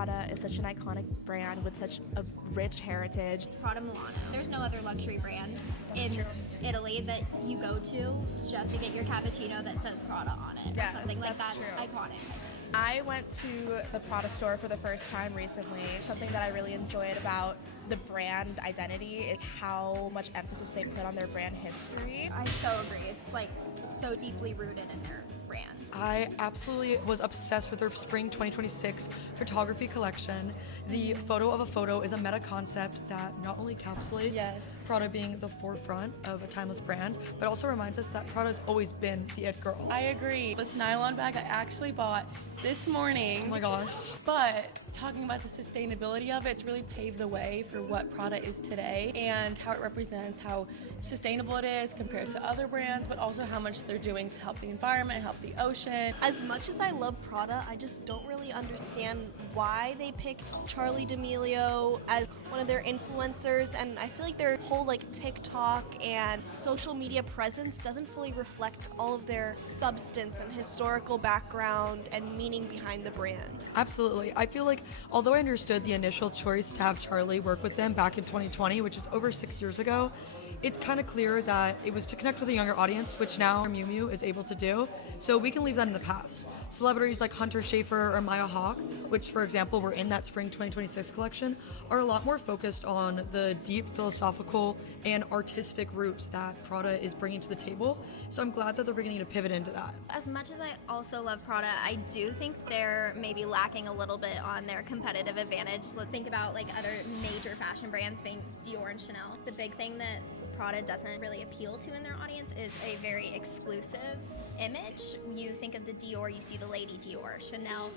Prada is such an iconic brand with such a rich heritage. Prada Milano. There's no other luxury brand in Italy that you go to just to get your cappuccino that says Prada on it or something like that. Iconic. I went to the Prada store for the first time recently. Something that I really enjoyed about the brand identity is how much emphasis they put on their brand history. I so agree. It's like so deeply rooted in their brand. I absolutely was obsessed with their spring 2026 photography collection. The photo of a photo is a meta concept that not only encapsulates Prada being the forefront of a timeless brand, but also reminds us that Prada's always been the it girl. I agree. This nylon bag I actually bought this morning. Oh my gosh. But talking about the sustainability of it, it's really paved the way for what Prada is today and how it represents how sustainable it is compared to other brands, but also how much they're doing to help the environment, help the ocean. As much as I love Prada, I just don't really understand why they picked Charli D'Amelio as one of their influencers, and I feel like their whole TikTok and social media presence doesn't fully reflect all of their substance and historical background and meaning behind the brand. Absolutely. I feel like although I understood the initial choice to have Charli work with them back in 2020, which is over 6 years ago, it's kind of clear that it was to connect with a younger audience, which now Miu Miu is able to do, so we can leave that in the past. Celebrities like Hunter Schafer or Maya Hawke, which for example were in that spring 2026 collection, are a lot more focused on the deep philosophical and artistic roots that Prada is bringing to the table, so I'm glad that they're beginning to pivot into that. As much as I also love Prada, I do think they're maybe lacking a little bit on their competitive advantage. Let's think about other major fashion brands being Dior and Chanel. The big thing that Prada doesn't really appeal to in their audience is a very exclusive image. You think of the Dior, you see the Lady Dior, Chanel,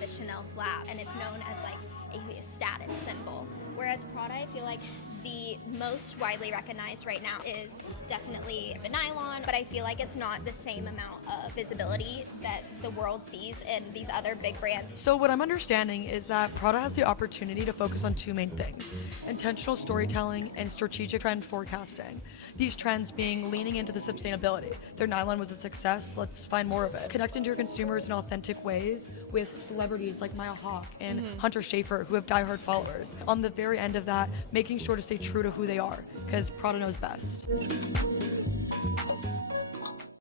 the Chanel flap, and it's known as a status symbol. Whereas Prada, I feel like the most widely recognized right now is definitely the nylon, but I feel like it's not the same amount of visibility that the world sees in these other big brands. So what I'm understanding is that Prada has the opportunity to focus on two main things: intentional storytelling and strategic trend forecasting. These trends being leaning into the sustainability. Their nylon was a success, let's find more of it. Connecting to your consumers in authentic ways with celebrities like Maya Hawke and Hunter Schafer, who have diehard followers. On the very end of that, making sure to stay true to who they are, because Prada knows best.